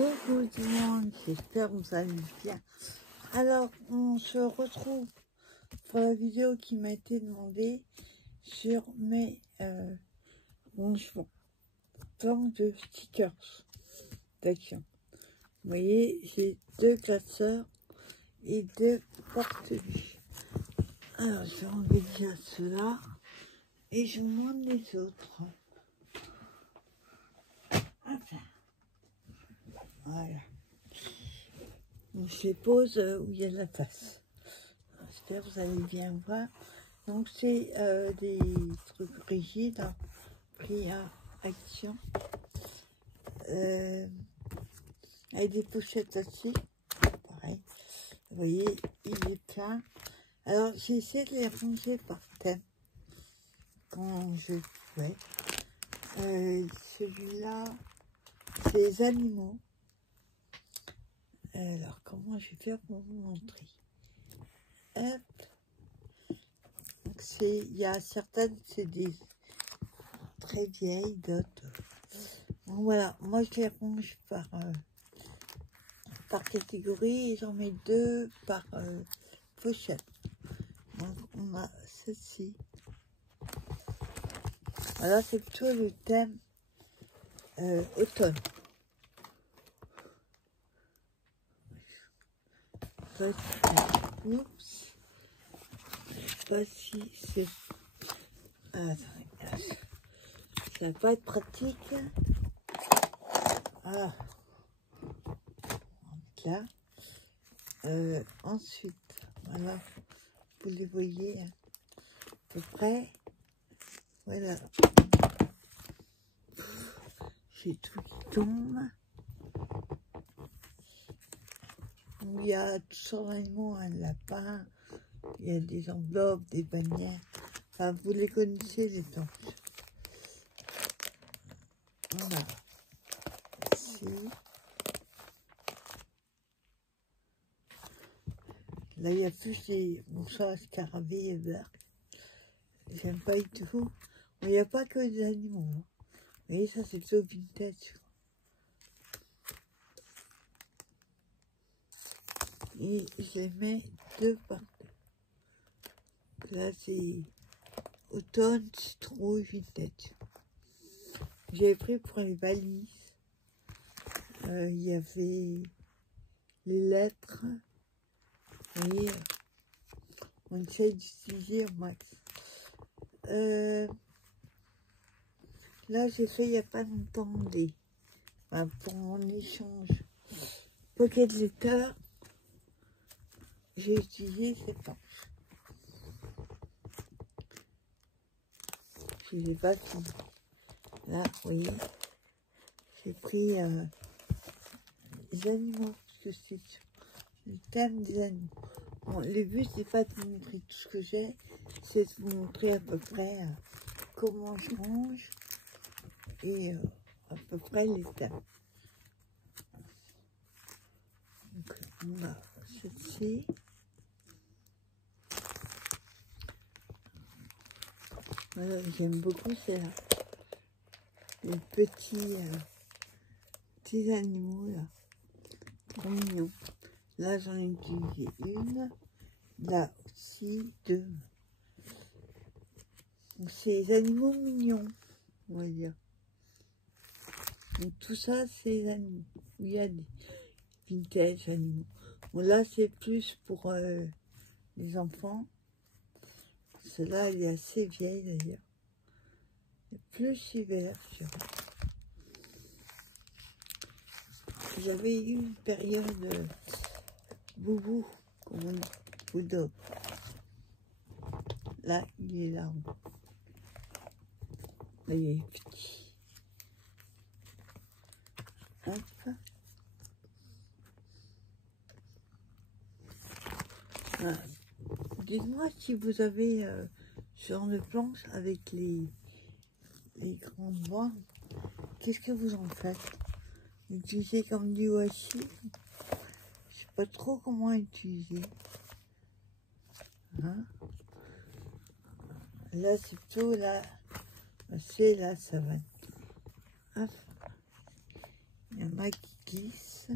Coucou tout le monde, j'espère que vous allez bien. Alors, on se retrouve pour la vidéo qui m'a été demandée sur mes rangements de stickers d'action. Vous voyez, j'ai 2 classeurs et 2 porte-buts. Alors, je vais enlever déjà ceux-là et je vous montre les autres. Voilà. Donc, je les pose où il y a de la place. J'espère que vous allez bien voir. Donc, c'est des trucs rigides, hein, pris à action, avec des pochettes aussi. Pareil. Vous voyez, il est plein. Alors, j'ai essayé de les ranger par thème quand je pouvais. Celui-là, c'est les animaux. Alors, comment je vais faire pour vous montrer? Hop. Donc, il y a certaines, c'est des très vieilles, d'autres. Donc, voilà, moi, je les range par catégorie et j'en mets 2 par pochette. Donc, on a celle-ci. Voilà, c'est plutôt le thème automne. Oups. Je sais pas si c'est... Attendez. Ça va pas être pratique. Ah. Là. Ensuite, voilà. Vous les voyez à peu près. Voilà. J'ai tout qui tombe. Il y a tout sortes d'animaux, un lapin, il y a des enveloppes, des bannières. Enfin, vous les connaissez, les temps. Voilà. Ici. Là, il y a plus des mouchoirs scarabées et verts. J'aime pas du tout. Mais il n'y a pas que des animaux. Hein. Vous voyez, ça, c'est plutôt vintage. Et je les mets 2 partout. Là, c'est automne, citrouille, vintage. J'ai pris pour les valises. Il y avait les lettres. Vous voyez, on essaie d'utiliser au max. Là, j'ai fait il n'y a pas longtemps pour mon échange Pocket Letter. J'ai utilisé cette planche. Je n'ai pas fini. Là, vous voyez, j'ai pris les animaux, parce que c'est le thème des animaux. Bon, le but, c'est pas de vous montrer tout ce que j'ai, c'est de vous montrer à peu près comment je range et à peu près les thèmes. Donc, on a celle-ci. Voilà, j'aime beaucoup celle-là. Les petits animaux, là. Trop mignons. Là, j'en ai utilisé une. Là aussi, 2. Donc, c'est les animaux mignons, on va dire. Donc, tout ça, c'est les animaux. Il y a des vintage animaux. Bon, là, c'est plus pour les enfants. Celle-là, elle est assez vieille, d'ailleurs. Plus hiver, je dirais. J'avais eu une période boubou, comme on dit, bulldog. Là, il est là. Là, il est petit. Hop. Ah. Dites-moi si vous avez ce genre de planche avec les grandes bandes. Qu'est-ce que vous en faites? Vous utilisez comme du washi? Je sais pas trop comment utiliser. Hein? Là, c'est plutôt là. C'est la savane. Hop. Il y en a qui glissent.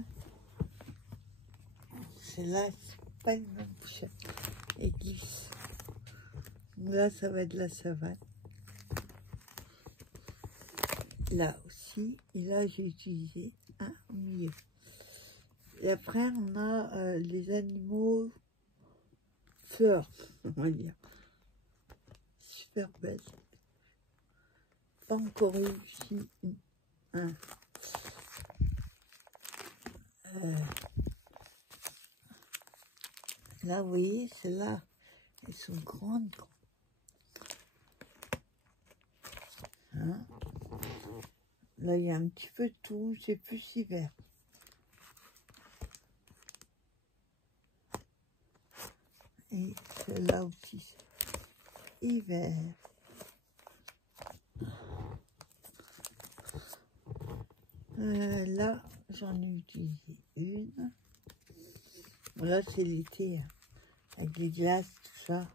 Celle-là, c'est pas une même pochette. Elle glisse. Là, ça va être de la savane. Là aussi. Et là, j'ai utilisé un au milieu. Et après, on a les animaux fleurs, on va dire. Super belle. Pas encore réussi. Là, vous voyez, celles-là, elles sont grandes. Hein? Là, il y a un petit peu de tout, c'est plus hiver. Et celle-là aussi, c'est hiver. Là, j'en ai utilisé une. Bon, là, c'est l'été, hein, avec les glaces, tout ça.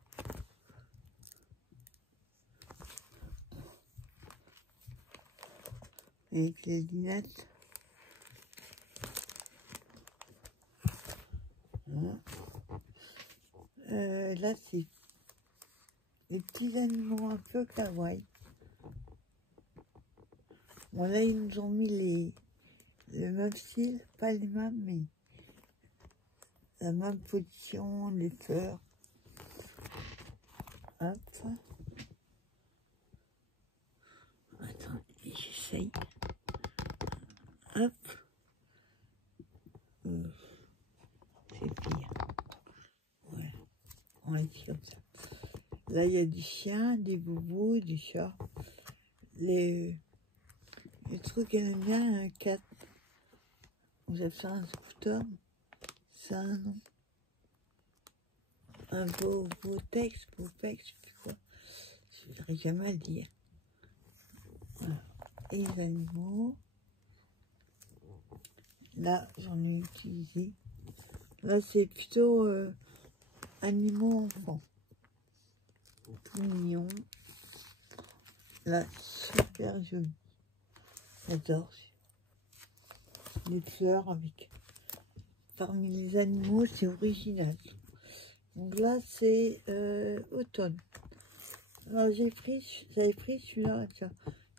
Avec les lunettes. Hein. Là, c'est les petits animaux un peu kawaii. Bon, là, ils nous ont mis le même style, pas les mêmes, mais la même position, les fleurs. Hop. Attends, j'essaye. Hop. C'est pire. Ouais. On va dire comme ça. Là, il y a des chiens, des boubous, des chats. Les trucs qu'elle aime bien, un 4. Vous avez fait un scooter. C'est un nom. Un Vortex, je sais plus quoi. Je n'arrive jamais à le dire. Voilà. Et les animaux. Là, j'en ai utilisé. Là, c'est plutôt animaux enfants. Tout mignon. Là, super joli. J'adore. Les fleurs avec. Parmi les animaux, c'est original. Donc là, c'est automne. Alors, j'avais pris celui-là,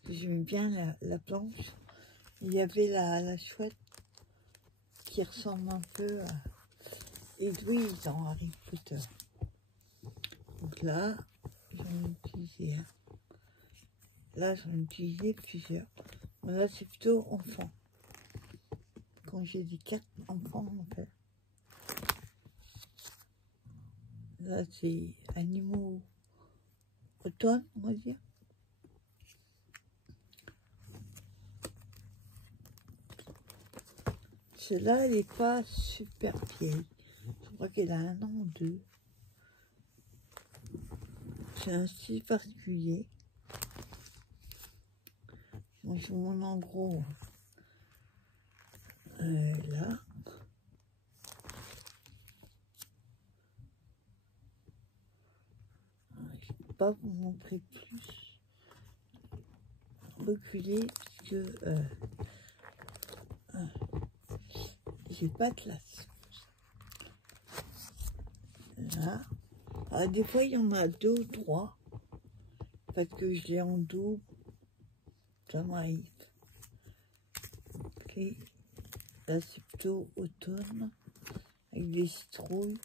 j'aime bien la planche. Il y avait la chouette qui ressemble un peu à Edwige dans Harry Potter. Donc là, j'en ai utilisé un. Là, j'en ai utilisé plusieurs. Bon, là, c'est plutôt enfant. Quand j'ai dit 4 enfants, en fait. Là, c'est animaux automne, on va dire. Celle-là, elle n'est pas super vieille. Je crois qu'elle a 1 an ou 2. C'est un style particulier. Moi, je vous montre en gros. Là. Je ne peux pas vous montrer plus. Reculer, parce que j'ai pas de lace. Là. Alors, des fois, il y en a 2 ou 3. Parce que je l'ai en double. Ça m'arrive. Ok. Là, c'est plutôt automne. Avec des citrouilles.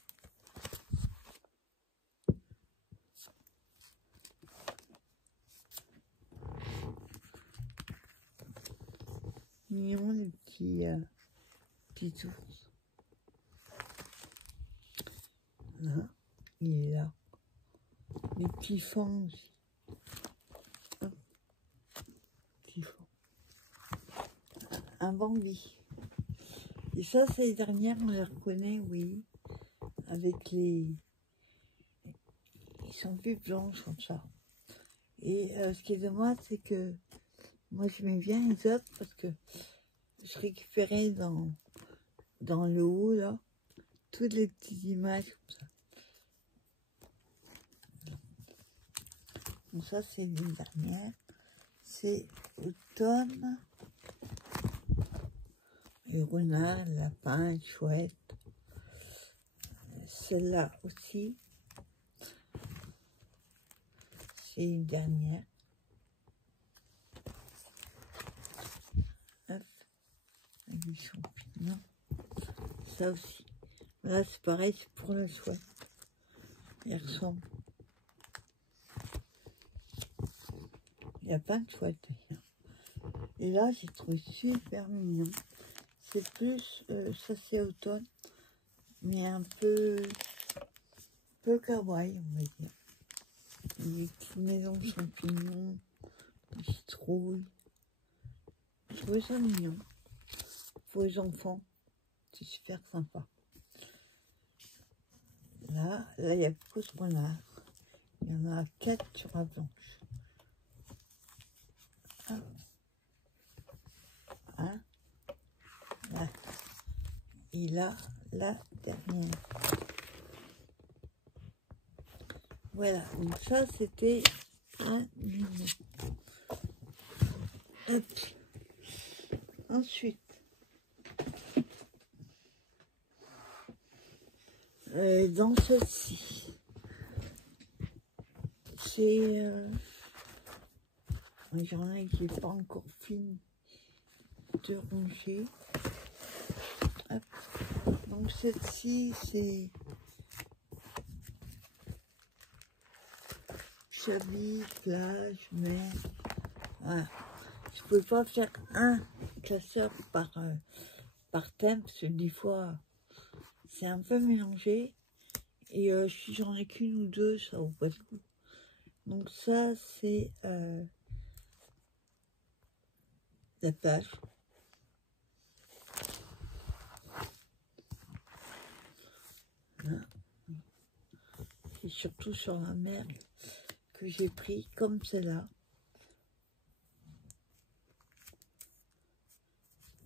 Mignons, les petits ours. Là, il est là. Les petits fans aussi. Petit fond. Un Bambi. Et ça, c'est les dernières, on les reconnaît, oui. Avec les... Ils sont plus blanches comme ça. Et ce qui est dommage, c'est que moi, j'aimais bien les autres parce que je récupérais dans le haut, là, toutes les petites images comme ça. Donc ça, c'est les dernières. C'est automne. le renard, le lapin, le chouette. Celle-là aussi. C'est une dernière. Hop. Avec les champignons. Ça aussi. Là, c'est pareil, c'est pour la chouette. Il ressemble. Il y a plein de chouettes d'ailleurs. Et là, j'ai trouvé super mignon. C'est plus, ça c'est automne, mais un peu kawaii, on va dire. Des petites maisons de champignons, des citrouilles. Je trouvais ça mignon. Pour les enfants, c'est super sympa. Là, il y a beaucoup de renards. Il y en a 4 sur la planche. Ah. Hein? Là. Et là, la dernière. Voilà, donc ça c'était un mignon. Hop. Ensuite, dans celle-ci, c'est j'en ai qui n'est pas encore fini de ronger. Hop. Donc celle-ci, c'est Chablis, plage, mer. Voilà. Je ne pouvais pas faire un classeur par thème, parce que des fois, c'est un peu mélangé. Et si j'en ai qu'une ou deux, ça vaut pas le coup. Donc ça, c'est la plage. Voilà. C'est surtout sur la mer que j'ai pris, comme celle-là.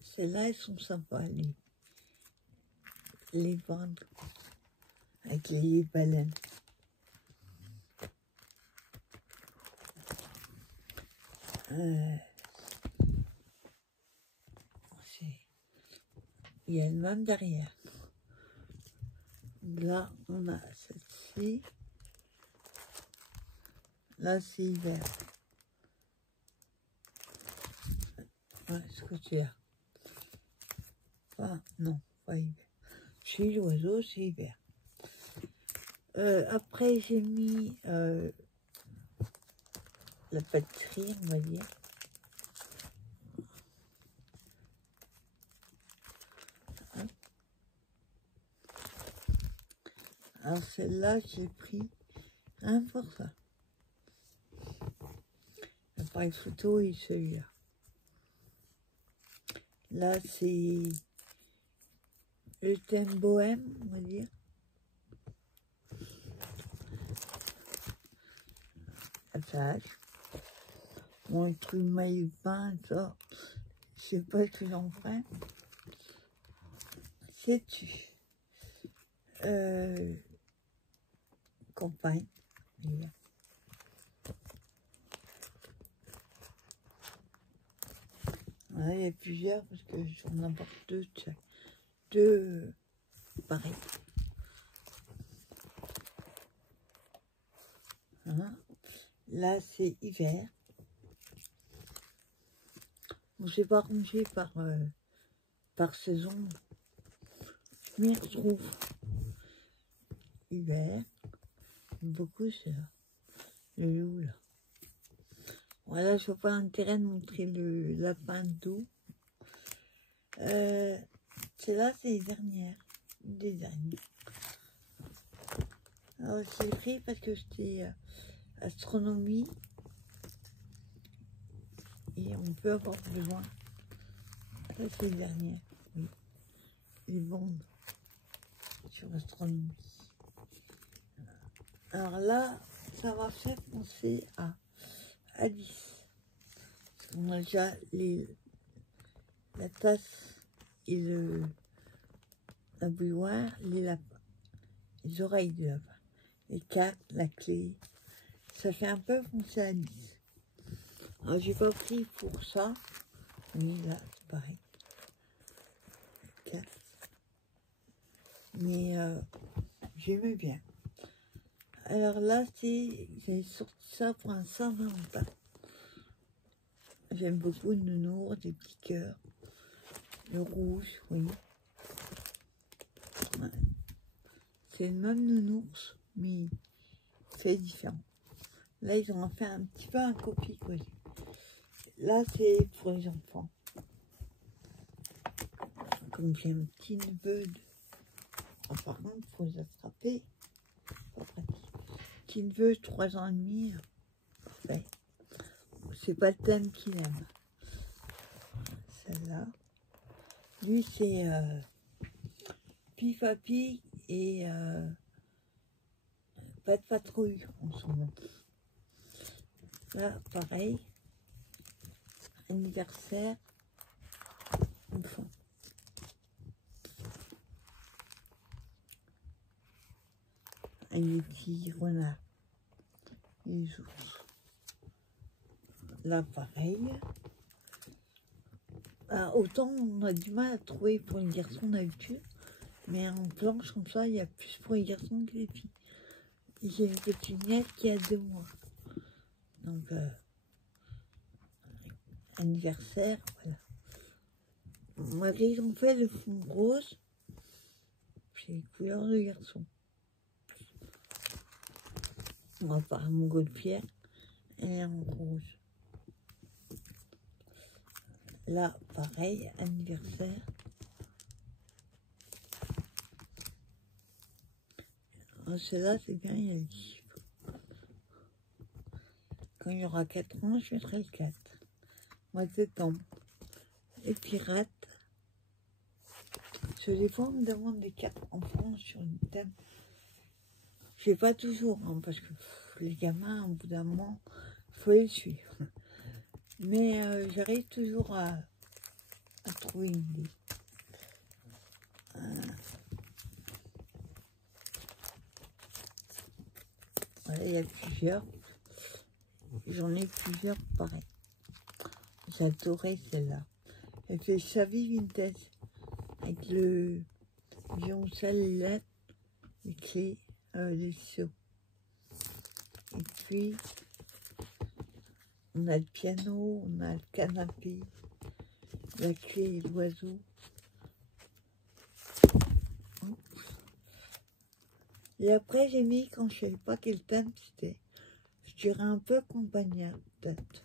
Celles-là, elles sont sympas, les bandes avec les baleines. Il y a une même derrière. Là, on a celle-ci. Là, c'est hiver. Ouais, ce côté-là. Ah, non, pas hiver. Chez l'oiseau, c'est hiver. Après, j'ai mis la pâtisserie, on va dire. Alors celle-là, j'ai pris un pour ça. L'appareil photo et celui-là. Là, c'est le thème bohème, on va dire. La plage. Bon, les trucs maillot de bain, ça, je sais pas ce que j'en ferai. C'est-tu campagne. Voilà, il y a plusieurs parce que j'en apporte deux de chaque. Deux pareil. Hein? Là, c'est hiver. Bon, j'ai pas rangé par saison. Je m'y retrouve. Hiver. Beaucoup, c'est là. Le loup, là. Voilà, je vois pas l'intérêt de montrer le lapin d'eau. Celle-là, c'est les dernières. Des dernières. Alors, j'ai pris parce que c'était astronomie. Et on peut avoir besoin. Ça, c'est les dernières. Oui. Les bandes sur astronomie. Alors là, ça m'a fait penser à Alice. On a déjà la tasse et la bouilloire, les lapins, les oreilles du lapin, les cartes, la clé. Ça fait un peu penser à Alice. Alors j'ai pas pris pour ça, mais là c'est pareil. mais j'aimais bien. Alors là, j'ai sorti ça pour un Saint-Valentin. J'aime beaucoup le nounours, des petits cœurs, le rouge, oui. Ouais. C'est le même nounours, mais c'est différent. Là, ils ont fait un petit peu un copier-coller. Là, c'est pour les enfants. Comme j'ai un petit neveu, par contre, il faut les attraper. Pas pratique. Petit neveu, 3 ans et demi. Ouais. C'est pas le thème qu'il aime. Celle-là. Lui, c'est Pifapi et pas de patrouille en ce moment. Là, pareil. Anniversaire. Enfant. Un petit renard. Les ours. Là, pareil. Ah, autant on a du mal à trouver pour les garçons d'habitude, mais en planche comme ça, il y a plus pour les garçons que les filles. J'ai une petite nièce qui a 2 mois. Donc, anniversaire, voilà. Moi, ils ont fait le fond rose. C'est les couleurs de garçon. Moi, par mon montgolfière, elle est en rouge. Là, pareil, anniversaire. Celle-là, c'est bien, il y a le chiffre. Quand il y aura 4 ans, je mettrai le 4. Mois de septembre. Les pirates. Parce que des fois, on me demande des 4 enfants sur une thème. Je sais pas toujours, hein, parce que les gamins, au bout d'un moment, il faut les suivre. Mais j'arrive toujours à trouver une idée. Voilà, il y a plusieurs. J'en ai plusieurs pareils. J'adorais celle-là. Elle fait Chavi Vintage. Avec le violoncelle, les clés, les seaux. Et puis, on a le piano, on a le canapé, la clé et l'oiseau. Et après, j'ai mis, quand je ne savais pas quel thème c'était, je dirais un peu campagnard, peut-être.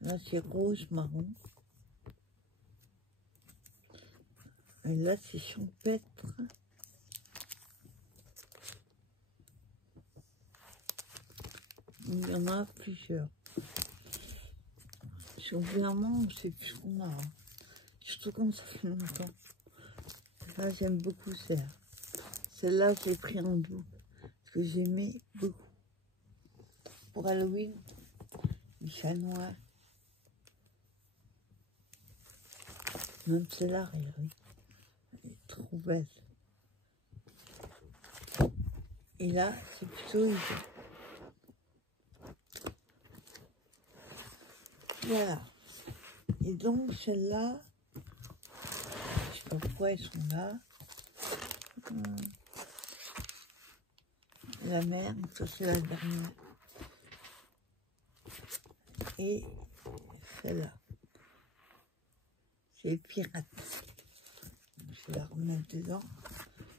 Là, c'est rose, marron. Et là, c'est champêtre. Il y en a plusieurs. Sûrement, on ne sait plus ce qu'on a. Hein. Surtout quand ça fait longtemps. Là, j'aime beaucoup celle-là. Celle-là, j'ai pris en double. Parce que j'aimais beaucoup. Pour Halloween, le chat noir. Même celle-là, regardez. Elle est trop belle. Et là, c'est plutôt idée. Voilà. Et donc, celle-là, je sais pas pourquoi elles sont là. La mère, ça c'est la dernière. Et celle-là. C'est les pirates. Je vais la remettre dedans.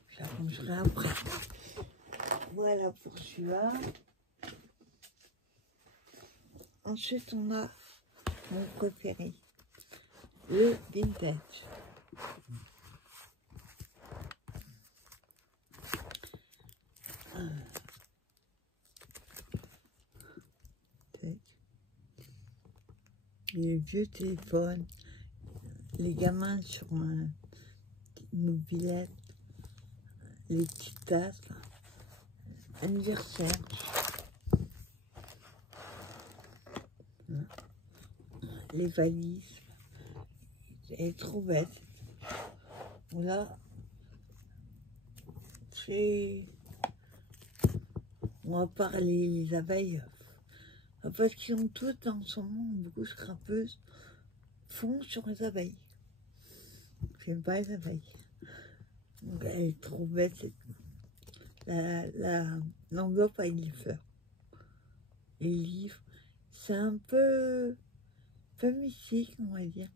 Je la rangerai après. Voilà pour celui-là. Ensuite, on a mon préféré. Le vintage. Les vieux téléphones, les gamins sur une mobilette, les petites tasses, anniversaire. Les valises. Elle est trop belle. Là, c'est... On va parler les abeilles. Parce qu'ils ont toutes en ce moment beaucoup scrapeuses. fond sur les abeilles. J'aime pas les abeilles. Donc elle est trop belle cette l'enveloppe avec les fleurs. Les livres, c'est un peu mystique, on va dire.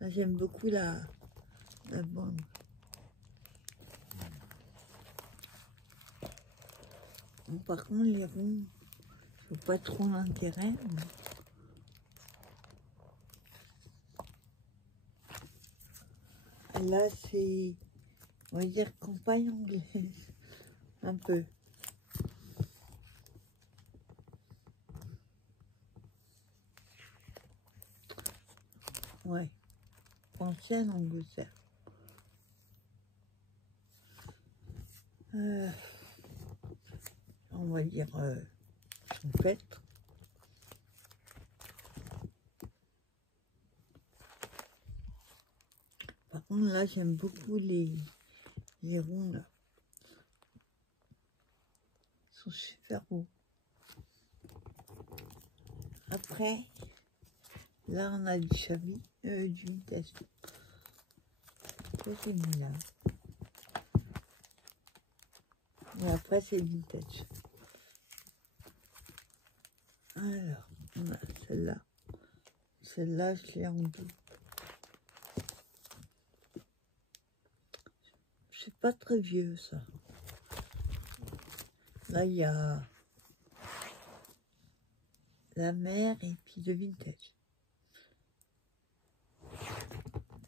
Là, j'aime beaucoup la bande. Bon, par contre, les ronds, je vois pas trop l'intérêt. Là, c'est, on va dire, campagne anglaise, un peu. Ouais, ancienne Angleterre. On va dire champêtre. Par contre, là, j'aime beaucoup les ronds, là. Ils sont super beaux. Après, là, on a du Chablis, du vintage. C'est mis là. Et après, c'est le vintage. Alors, on a celle-là. Celle-là, je l'ai en double. C'est pas très vieux, ça. Là, il y a la mer et puis le vintage.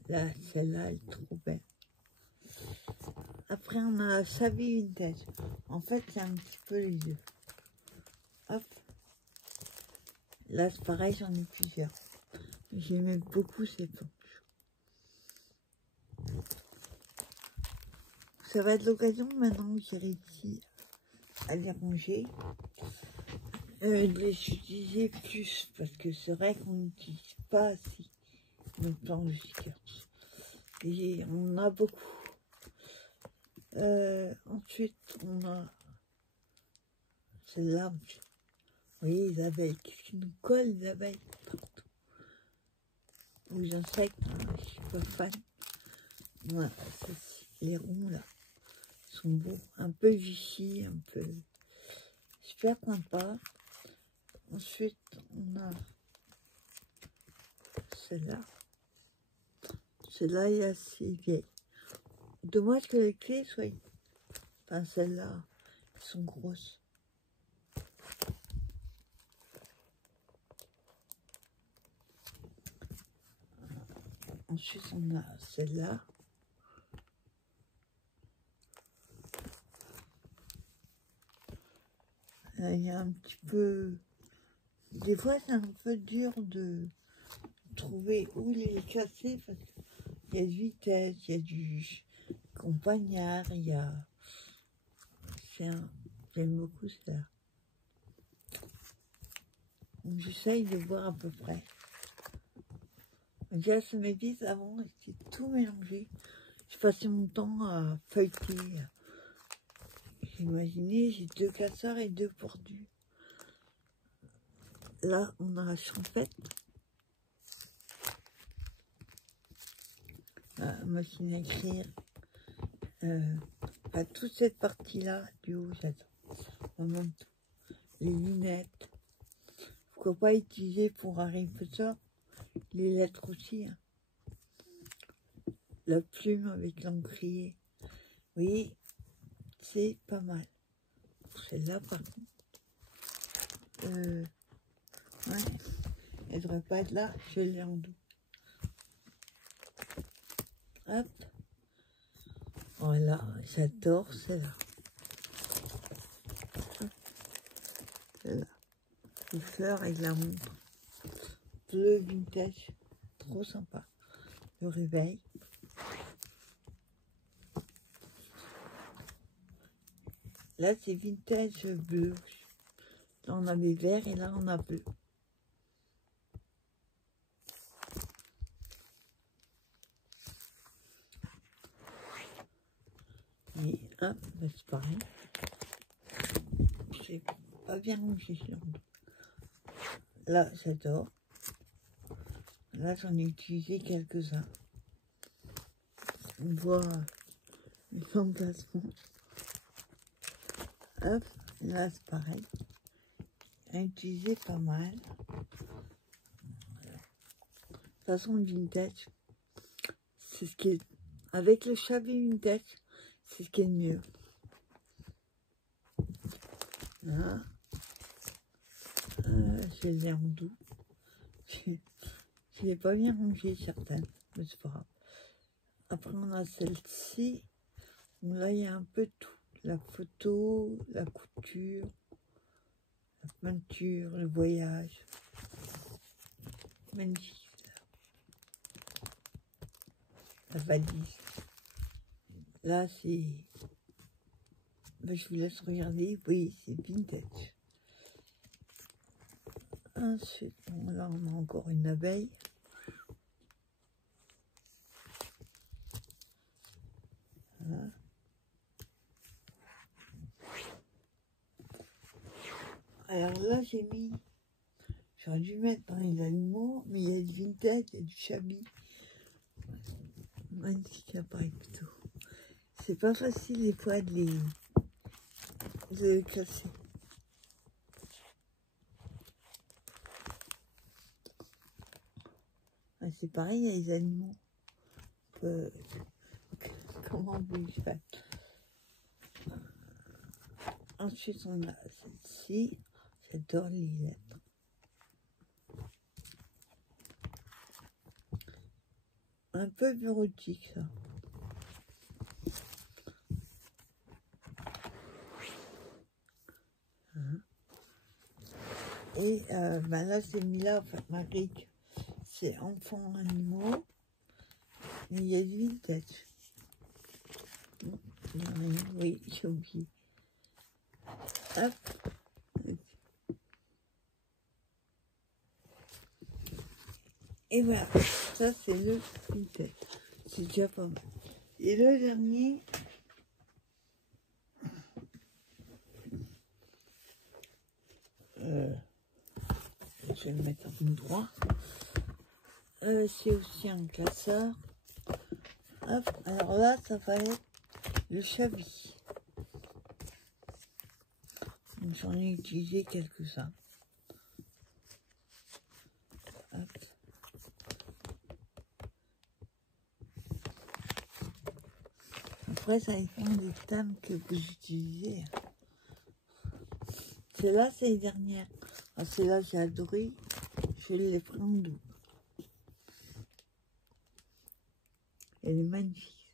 Là, celle-là, elle est trop belle. Après, on a Chablis vintage. En fait, c'est un petit peu les deux. Hop. Là, c'est pareil, j'en ai plusieurs. J'aimais beaucoup ces planches. Ça va être l'occasion, maintenant que j'ai réussi à les ranger, de les utiliser plus. Parce que c'est vrai qu'on n'utilise pas assez nos planches de stickers. Et on a beaucoup. Ensuite, on a celle-là. Vous voyez, les abeilles, qu'est-ce qui nous colle, les abeilles partout. Ou les insectes, hein, je suis pas fan. Voilà, les ronds là sont beaux, un peu Vichy, un peu super sympa. Ensuite, on a celle-là. Celle-là est assez vieille. Dommage que les clés soient, enfin celles-là, sont grosses. Ensuite, on a celle-là. Il y a un petit peu... Des fois, c'est un peu dur de trouver où les classer parce qu'il y a du vitesse, il y a du compagnard, il y a... J'aime beaucoup ça. Donc, j'essaye de voir à peu près. Déjà, ça m'évite avant, c'était tout mélangé. Je passais mon temps à feuilleter. Imaginez, j'ai 2 classeurs et 2 pordus. Là, on a la champêtre. La machine à écrire. Toute cette partie-là, du haut, j'adore. Vraiment tout. Les lunettes. Pourquoi pas utiliser pour Harry Potter les lettres aussi. Hein. La plume avec l'encrier. Vous voyez, c'est pas mal. Celle-là, par contre. Ouais. Elle devrait pas être là. Je l'ai en double. Hop. Voilà, j'adore celle-là. Celle-là. Les fleurs avec la montre. Bleu vintage. Trop sympa. Le réveil. Là, c'est vintage bleu. Là, on avait vert et là, on a bleu. Et hop, bah, c'est pareil. C'est pas bien rangé. Là, j'adore. Là, j'en ai utilisé quelques-uns. On voit l'emplacement. Hop, là, c'est pareil. J'ai utilisé pas mal. De toute façon, le vintage, c'est ce qui est... Avec le Shabby vintage, c'est ce qui est le mieux. Là. Je les ai en doux. Je l'ai pas bien rangé certaines, mais c'est pas grave. Après on a celle-ci, où là il y a un peu tout. La photo, la couture, la peinture, le voyage. Magnifique. La valise. Là c'est... Ben, je vous laisse regarder, oui c'est vintage. Ensuite, bon, là on a encore une abeille. Voilà. Alors là j'aurais dû mettre dans les animaux, mais il y a du vintage, il y a du Shabby. Magnifique appareil plutôt. C'est pas facile des fois de les classer. Ah, c'est pareil, il y a les animaux. Comment vous faites? Ensuite, on a celle-ci. J'adore les lettres. Un peu bureautique, ça. Et bah là, c'est mis là, en fait, ma brique. C'est enfants animaux. Mais il y a du vintage. Oui, j'ai oublié. Hop. Et voilà, ça c'est le vintage. C'est déjà pas mal. Et le dernier, je vais le mettre en droit. C'est aussi un classeur. Hop, alors là, ça va être le Shabby. J'en ai utilisé quelques-uns. Après, ça dépend des thèmes que vous utilisez. Celle-là, c'est les dernières. Ah, celle-là, j'ai adoré. Je l'ai pris en doux. Elle est magnifique.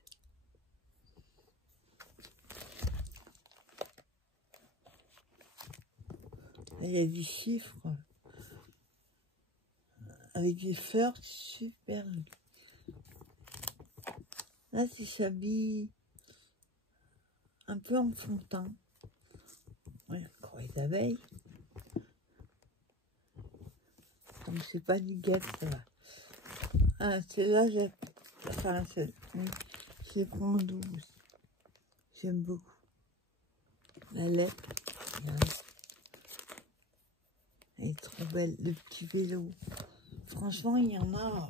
Il y a des chiffres avec des fleurs super. Là, c'est Shabby un peu enfantin. Ouais, encore les abeilles. Donc, c'est pas du gâteau, là. Ah, celle-là, enfin, je les prends en doux. J'aime beaucoup. La lettre. Elle est trop belle. Le petit vélo. Franchement, il y en a.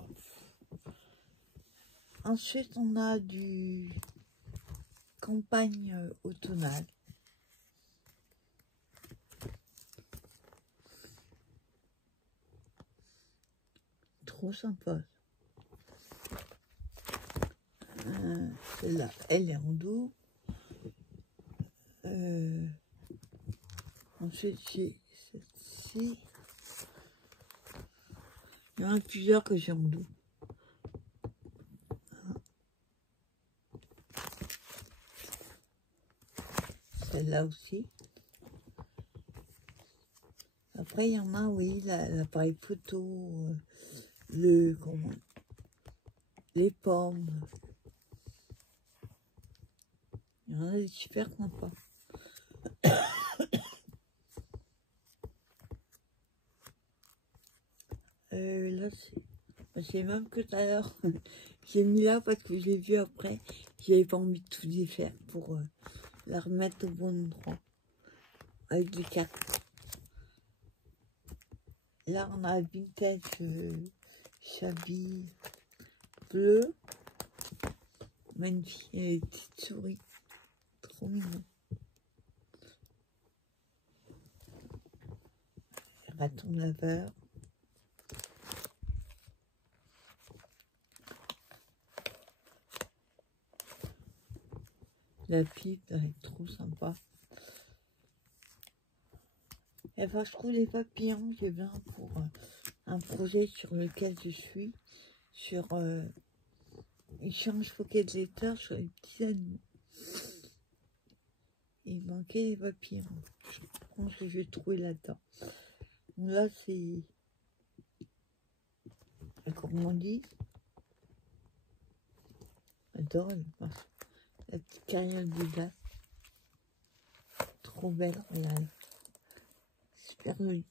Ensuite, on a du campagne automnale. Trop sympa. Celle-là, elle est en doux. Ensuite, j'ai celle-ci. Il y en a plusieurs que j'ai en doux. Celle-là aussi. Après, il y en a, oui, l'appareil photo, les pommes. Il y en a des super sympas. Là, c'est même que tout à l'heure, j'ai mis là parce que j'ai vu après, j'avais pas envie de tout défaire pour la remettre au bon endroit avec les cartes. Là, on a vintage Chablis bleu. Magnifique. Et les petites souris. Trop mignon. Raton laveur. La pipe, elle est trop sympa. Et enfin, je trouve les papillons, c'est bien pour un projet sur lequel je suis, sur échange pocket letter sur les petits animaux. Il manquait les papillons. Je pense que je vais trouver là-dedans. Là, c'est la gourmandise. J'adore la petite carrière du glace. Trop belle, regarde. Super jolie.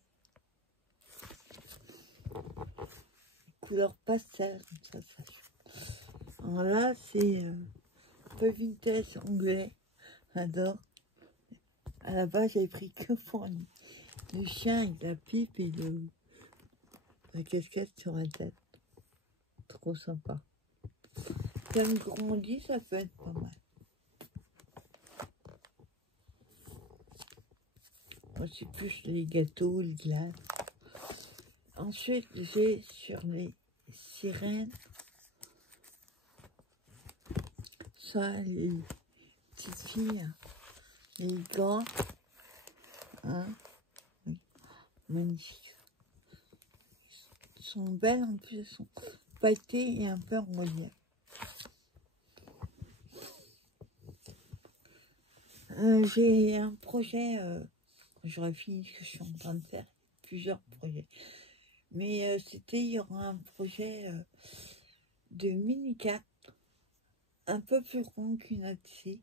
Couleur pastel, comme ça. Alors là, c'est un peu vintage anglais. J'adore. À la base, j'avais pris que pour le chien avec la pipe et la casquette sur la tête. Trop sympa. Comme grandi, ça peut être pas mal. Moi, c'est plus les gâteaux, les glaces. Ensuite, j'ai sur les sirènes. Ça, les petites filles, les gants. Hein, oui, magnifiques. Elles sont belles en plus, elles sont pâtées et un peu en relief. J'ai un projet, j'aurais fini ce que je suis en train de faire, plusieurs projets. Mais il y aura un projet de mini-cap, un peu plus grand qu'une ATC,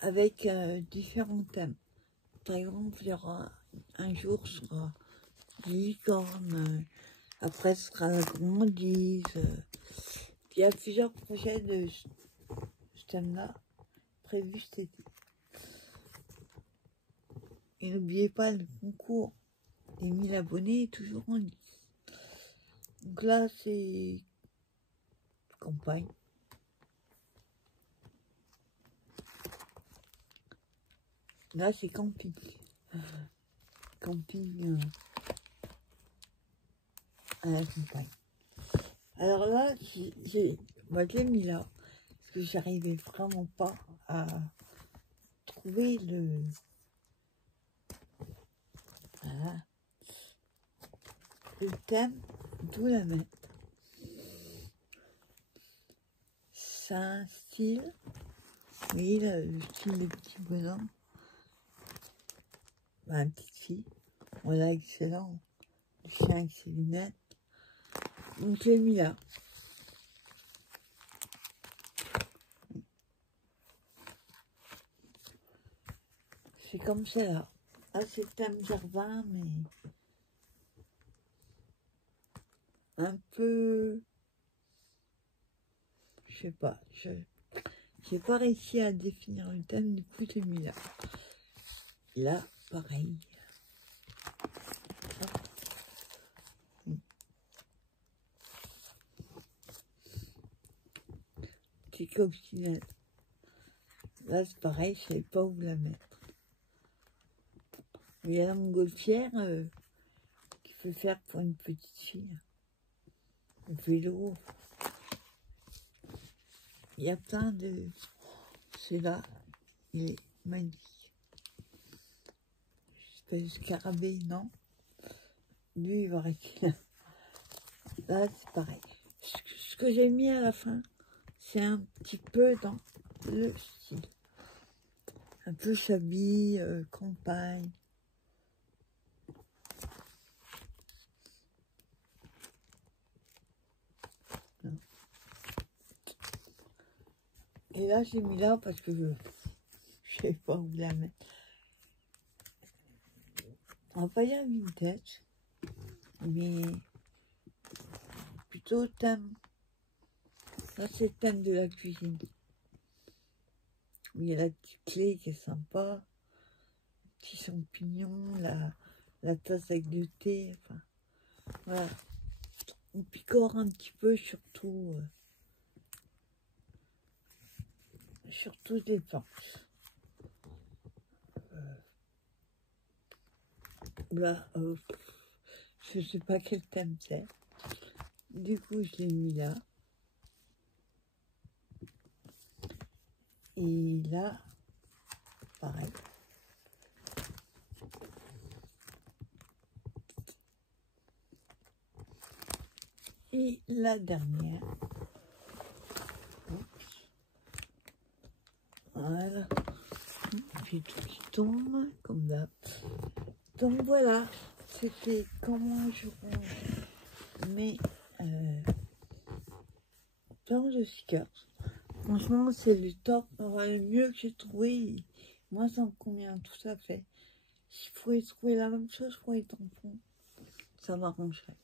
avec différents thèmes. Par exemple, il y aura un jour sera licorne, après ce sera la gourmandise. Il y a plusieurs projets de ce thème-là prévus cet été. Et n'oubliez pas le concours des 1000 abonnés est toujours en ligne. Donc là, c'est campagne. Là, c'est camping. Camping à la campagne. Alors là, je l'ai mis là, parce que j'arrivais vraiment pas à trouver le thème d'où la mettre. C'est un style, oui, le style des petits bonhommes. Ma petite fille, voilà, excellent. Le chien avec ses lunettes. Donc je l'ai mis là. C'est comme ça là. Ah, c'est le thème jardin, mais un peu, je sais pas, j'ai pas réussi à définir le thème, du coup j'ai mis là. Là, pareil. Petite coccinelle. Là c'est pareil, je savais pas où la mettre. Il y a la montgolfière qu'il faut faire pour une petite fille. Le vélo. Il y a plein de... Celui-là, il est magnifique. Espèce de scarabée, non? Lui, il va rester là. Là, c'est pareil. Ce que j'ai mis à la fin, c'est un petit peu dans le style. Un peu chablis, campagne. Non. Et là, j'ai mis là parce que je sais pas où la mettre. On va pas dire vintage, mais plutôt thème. Là, c'est le thème de la cuisine. Il y a la petite clé qui est sympa, petit champignon, la tasse avec du thé, enfin, voilà. on picore un petit peu, surtout des planches. Là, je sais pas quel thème c'est. Du coup, je l'ai mis là. Et là, pareil. Et la dernière. Oups. Voilà. Puis tout qui tombe, comme d'hab. Donc voilà, c'était comment je range mes planches de stickers. Franchement, c'est le top, le mieux que j'ai trouvé. Moi, ça me convient tout à fait. Si je pouvais trouver la même chose pour les tampons, ça m'arrangerait.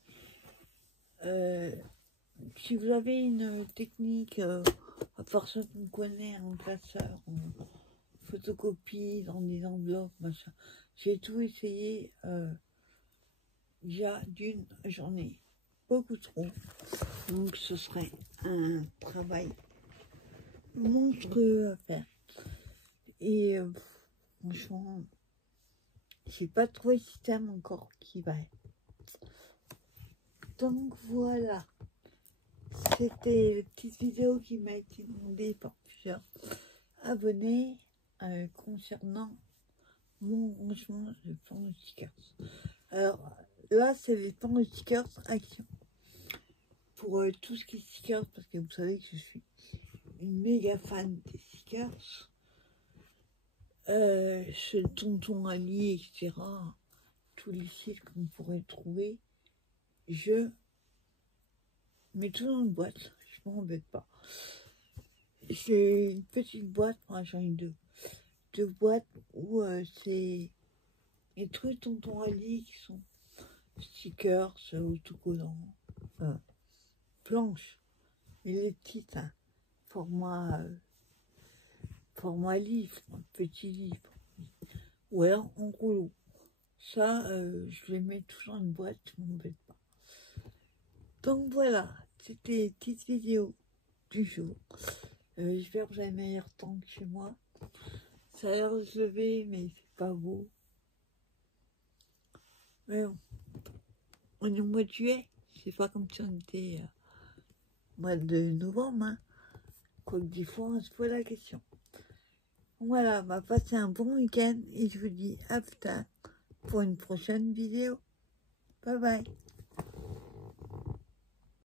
Si vous avez une technique, à part ceux qu'on connaît, un classeur, en photocopie, dans des enveloppes, machin, j'ai tout essayé. Déjà, j'en ai beaucoup trop. Donc, ce serait un travail monstrueux à faire. Et franchement, j'ai pas trouvé le système encore qui va. Donc voilà, c'était une petite vidéo qui m'a été demandée par plusieurs abonnés concernant mon rangement de plans de stickers. Alors là, c'est les plans de stickers action. Pour tout ce qui est stickers, parce que vous savez que je suis une méga fan des stickers. Ce tonton Ali, etc. Tous les sites qu'on pourrait trouver, je mets tout dans une boîte. Je m'embête pas. C'est une petite boîte, moi j'en ai deux boîtes où c'est les trucs tonton Ali qui sont stickers, autocollants, planches, et les petites, hein, format livre, petit livre, ou alors en rouleau. Ça, je les mets tous dans une boîte, je m'embête pas. Donc voilà, c'était une petite vidéo du jour. J'espère que vous avez meilleur temps que chez moi. Ça a l'air de se lever, mais c'est pas beau. Mais bon, on est au mois de juillet, c'est pas comme si on était au mois de novembre, hein. Quoique des fois, on se pose la question. Voilà, on va passer un bon week-end et je vous dis à plus tard pour une prochaine vidéo. Bye bye.